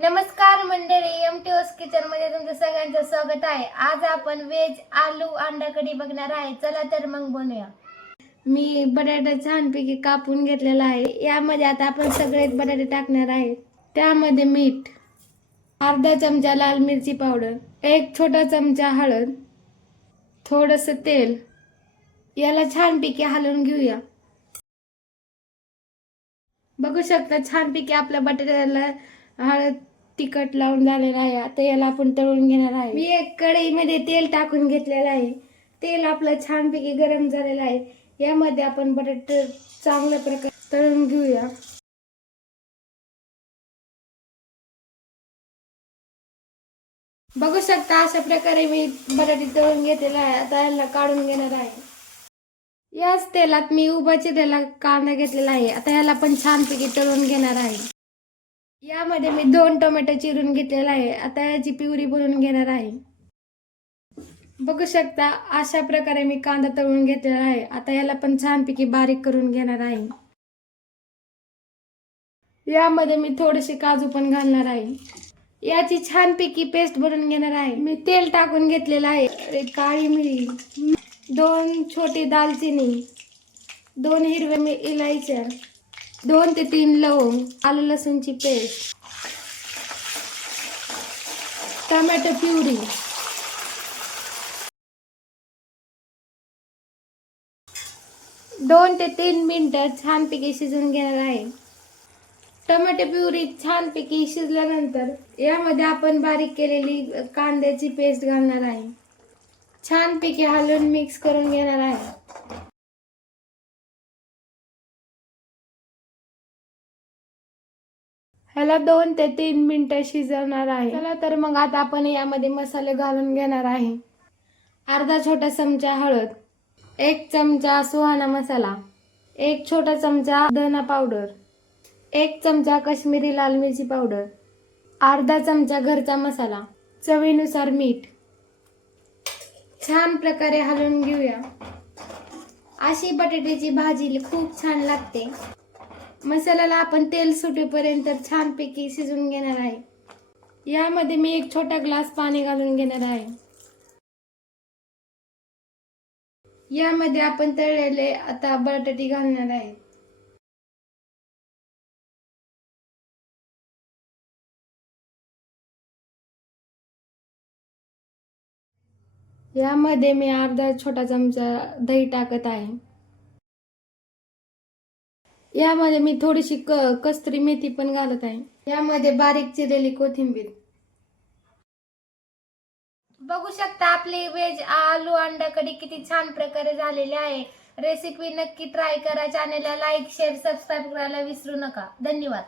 नमस्कार मंडळी M T ओस किचनमध्ये तुमचं सगळ्यांचं स्वागत आहे. आज आपण व्हेज आलू अंडा कढी बघणार आहे. चला तर मग बनवूया मी बटाटा छानपैकी कापून घेतलेला आहे. यामध्ये आता आपण सगळे बटाटे टाकणार आहे. त्यामध्ये मीठ अर्धा चमचा लाल मिरची पावडर एक छोटा चमचा हळद थोडस तेल. याला छानपैकी हलवून घेऊया. बघू शकता छानपैकी आपल्या बटाट्याला हळद तिखट लावून झालेलं आहे आता याला आपण तळून घेणार आहे. मी एक कढईमध्ये तेल टाकून घेतलेलं आहे. तेल आपलं छानपैकी गरम झालेलं आहे. यामध्ये आपण बटाट चांगल्या प्रकारे तळून घेऊया. बघू शकता अशा प्रकारे मी बटाटे तळून घेतलेला आहे. आता याला काढून घेणार आहे. याच तेलात मी उभाचे त्याला कांदा घेतलेला आहे. आता याला पण छानपैकी तळून घेणार आहे. यामध्ये मी दोन टोमॅटो चिरून घेतलेला आहे. आता याची पिवरी बनवून घेणार आहे. बघू शकता अशा प्रकारे मी कांदा तळून घेतलेला आहे. आता याला पण छानपैकी बारीक करून घेणार आहे. यामध्ये मी थोडेसे काजू पण घालणार आहे. याची छानपैकी पेस्ट बनवून घेणार आहे. मी तेल टाकून घेतलेलं आहे. एक काळी मिरी दोन छोटी दालचिनी दोन हिरव्या मी इलायच्या दोन ते तीन लवंग आलं लसूणची पेस्ट टमॅटो प्युरी. दोन ते तीन मिनटं छानपैकी शिजवून घेणार आहे. टोमॅटो प्युरी छानपैकी शिजल्यानंतर यामध्ये आपण बारीक केलेली कांद्याची पेस्ट घालणार आहे. छानपैकी हलवून मिक्स करून घेणार आहे. ह्याला दोन ते तीन मिनटं शिजवणार आहे. चला तर मग आता आपण यामध्ये मसाले घालून घेणार आहे. अर्धा छोटा चमचा हळद एक चमचा सुहाणा मसाला एक छोटा चमचा धना पावडर एक चमचा कश्मीरी लाल मिरची पावडर अर्धा चमचा घरचा मसाला चवीनुसार मीठ. छान प्रकारे हलवून घेऊया. अशी बटाट्याची भाजी खूप छान लागते. मसाल्याला आपण तेल सुटेपर्यंत छानपैकी शिजवून घेणार आहे. यामध्ये मी एक छोटा ग्लास पाणी घालून घेणार आहे. यामध्ये आपण तळलेले आता बटाटे घालणार आहे. यामध्ये मी अर्धा छोटा चमचा दही टाकत आहे. यामध्ये मी थोडीशी क कस्तुरी मेथी पण घालत आहे. यामध्ये बारीक चिरलेली कोथिंबीर. बघू शकता आपली व्हेज आलू अंडा कढी किती छान प्रकारे झालेली आहे. रेसिपी नक्की ट्राय करा. चॅनेलला लाईक शेअर सबस्क्राईब करायला विसरू नका. धन्यवाद.